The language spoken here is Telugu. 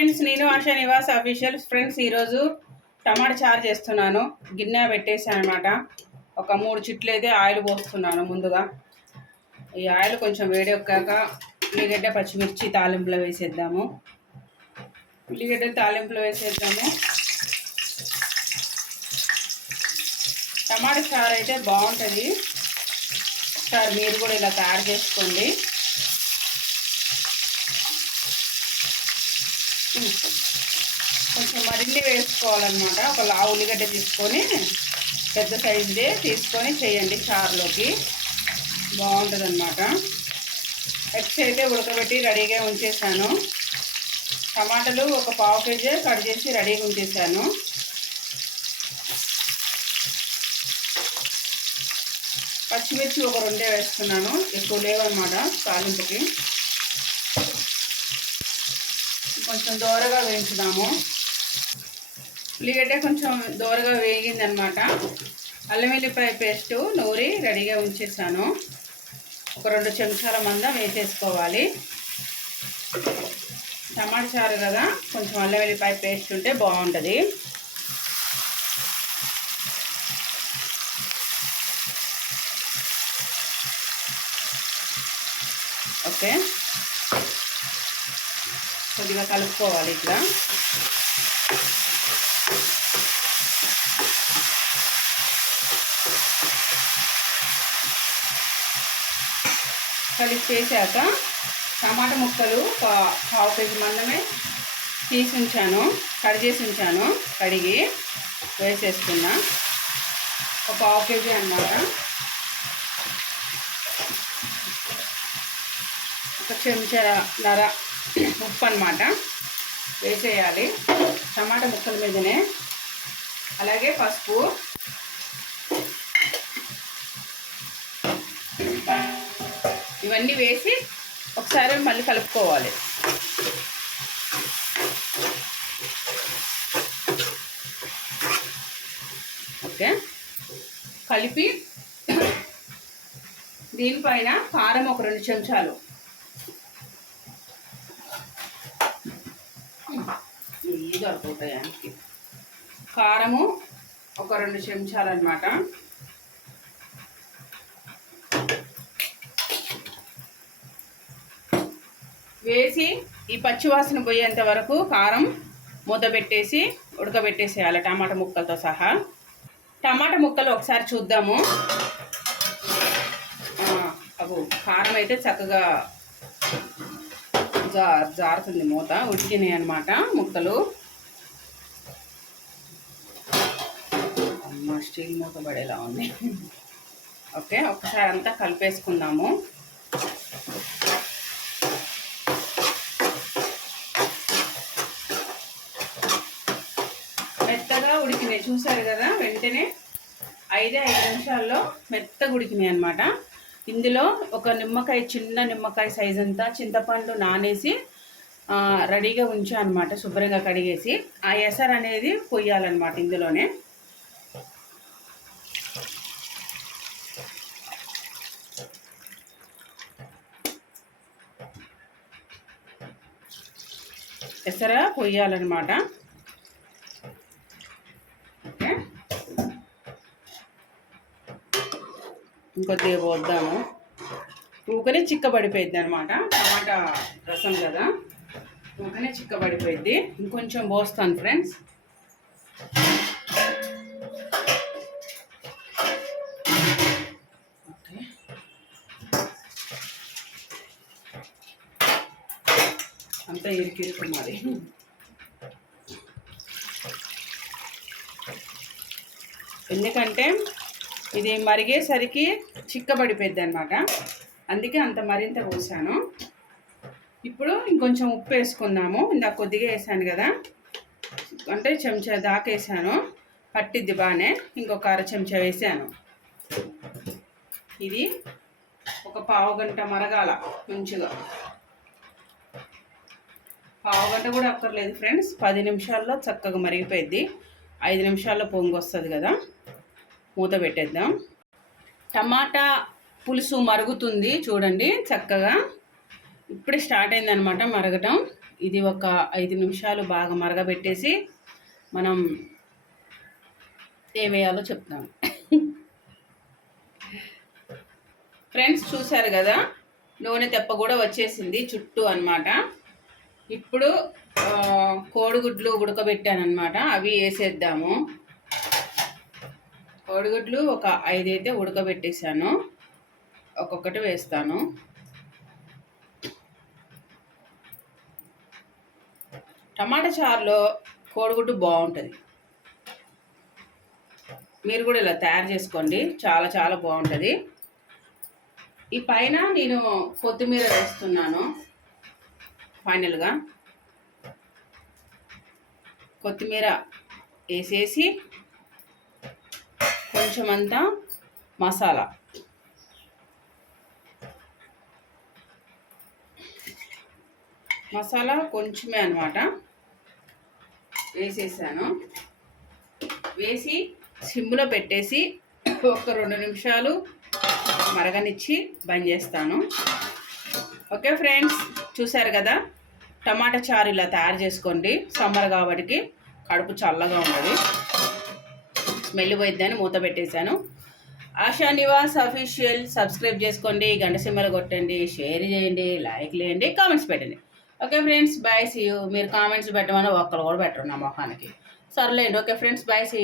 ఫ్రెండ్స్ నేను ఆశా నివాస్ అఫీషియల్ ఫ్రెండ్స్ ఈరోజు టమాటా చారు చేస్తున్నాను. గిన్నె పెట్టేసాను అనమాట ఒక మూడు చిట్లు అయితే ఆయిల్ పోస్తున్నాను ముందుగా. ఈ ఆయిల్ కొంచెం వేడి ఎక్కాక ఉల్లిగడ్డ పచ్చిమిర్చి తాలింపులో వేసేద్దాము. ఉల్లిగడ్డ తాలింపులో వేసేద్దాము. టమాటా చారు అయితే బాగుంటుంది. ఒకసారి మీరు కూడా ఇలా తయారు చేసుకోండి. కొంచెం వేసుకోవాలన్నమాట. ఒక లావు ఉల్లిగడ్డ తీసుకొని పెద్ద సైజుది తీసుకొని చేయండి చారులోకి. బాగుంటుందన్నమాట. ఎక్స్ ఎగ్స్ అయితే ఉడకబెట్టి రెడీగా ఉంచేసాను. టమాటాలు ఒక పావు కేజీ కట్ చేసి రెడీగా ఉంచేసాను. పచ్చిమిర్చి ఒక రెండే వేస్తున్నాను. ఎక్కువ లేవన్నమాట తాలింపుకి. కొంచెం దోరగా వేయించుదాము. ఉల్లిగడ్డ కొంచెం దోరగా వేగింది అనమాట అల్లం వెల్లిపాయ పేస్టు నూరి రెడీగా ఉంచేసాను. ఒక రెండు చెంచాల మంద వేసేసుకోవాలి. టమాటా చారు కదా కొంచెం అల్లం వెల్లిపాయ పేస్ట్ ఉంటే బాగుంటుంది. ఓకే. కొద్దిగా కలుపుకోవాలి ఇట్లా. కలిపి చేశాక టమాటా ముక్కలు పావు కేజీ మందమే తీసి ఉంచాను కట్ చేసి ఉంచాను కడిగి వేసేసుకున్నా ఒక పావు కేజీ అన్నమాట. ఒక చెంచా నర ఉప్పు అనమాట వేసేయాలి. టమాటా ముక్కల మీదనే. అలాగే పసుపు ఇవన్నీ వేసి ఒకసారి మళ్ళీ కలుపుకోవాలి. ఓకే. కలిపి దీనిపైన కారం ఒక రెండు చెంచాలు. ఇవి దొరుకుతాయి కారము ఒక రెండు చెంచాలు అనమాట వేసి ఈ పచ్చివాసన పోయేంత వరకు కారం మూత పెట్టేసి ఉడకబెట్టేసేయాలి టమాటా ముక్కలతో సహా. టమాటా ముక్కలు ఒకసారి చూద్దాము. అవు కారం అయితే చక్కగా జా జారుతుంది మూత. ఉడికినాయి అనమాట ముక్కలు. అమ్మ స్టీల్ మూత పడేలా ఉంది. ఓకే ఒకసారి అంతా కలిపేసుకుందాము. మెత్తగా ఉడికినాయి. చూసారు కదా? వెంటనే ఐదే ఐదు నిమిషాల్లో మెత్తగా ఉడికినాయి అనమాట ఇందులో ఒక నిమ్మకాయ చిన్న నిమ్మకాయ సైజ్ అంతా చింతపండు నానేసి రెడీగా ఉంచా అనమాట శుభ్రంగా కడిగేసి. ఆ ఎసర్ అనేది పొయ్యాలన్నమాట ఇందులోనే. ఎసర పొయ్యాలన్నమాట ఇంకొద్దిగా పోద్దాము ఊకనే చిక్కబడిపోయింది అనమాట టమాటా రసం కదా. ఊకనే చిక్కబడిపోయింది ఇంకొంచెం పోస్తాను ఫ్రెండ్స్. అంతా ఇరికిరికి మరి. ఎందుకంటే ఇది మరిగేసరికి చిక్కబడిపోయింది అనమాట అందుకే అంత మరింత పోసాను ఇప్పుడు ఇంకొంచెం ఉప్పు వేసుకుందాము. ఇందాక కొద్దిగా వేసాను కదా. అంటే చెంచా దాకేసాను పట్టిద్ది బాగానే. ఇంకొక అర చెంచా వేసాను. ఇది ఒక పావు గంట మరగాల మంచిగా. పావు గంట కూడా అక్కర్లేదు ఫ్రెండ్స్. పది నిమిషాల్లో చక్కగా మరిగిపోయింది ఐదు నిమిషాల్లో పొంగి వస్తుంది కదా. మూత పెట్టేద్దాం. టమాటా పులుసు మరుగుతుంది చూడండి చక్కగా. ఇప్పుడే స్టార్ట్ అయిందనమాట మరగటం. ఇది ఒక ఐదు నిమిషాలు బాగా మరగబెట్టేసి మనం ఏం వేయాలో ఫ్రెండ్స్ చూశారు కదా నూనె తెప్ప కూడా వచ్చేసింది చుట్టూ అన్నమాట. ఇప్పుడు కోడిగుడ్లు ఉడకబెట్టాను అనమాట అవి వేసేద్దాము. కోడిగుడ్లు ఒక ఐదైతే ఉడకబెట్టేశాను ఒక్కొక్కటి వేస్తాను. టమాటా చారులో కోడిగుడ్డు బాగుంటుంది. మీరు కూడా ఇలా తయారు చేసుకోండి. చాలా చాలా బాగుంటుంది. ఈ పైన నేను కొత్తిమీర వేస్తున్నాను. ఫైనల్గా కొత్తిమీర వేసేసి కొంచెం అంతా మసాలా. మసాలా కొంచెమే అనమాట వేసేసాను. వేసి సిమ్లో పెట్టేసి ఒక రెండు నిమిషాలు మరగనిచ్చి బంద్ చేస్తాను. ఓకే ఫ్రెండ్స్ చూశారు కదా? టమాటా చారు ఇలా తయారు చేసుకోండి. సమ్మర్ కాబట్టి కడుపు చల్లగా ఉండదు స్మెల్ పోయిద్దని మూత పెట్టేశాను. ఆశా నివాస్ అఫీషియల్ సబ్స్క్రైబ్ చేసుకోండి గంట సింబల్ కొట్టండి షేర్ చేయండి లైక్ చేయండి కామెంట్స్ పెట్టండి. ఓకే ఫ్రెండ్స్ బాయ్ సీ మీరు కామెంట్స్ పెట్టమని ఒక్కరు కూడా పెట్టరు నా మొహానికి. సర్లేండి ఓకే ఫ్రెండ్స్ బాయ్ సీ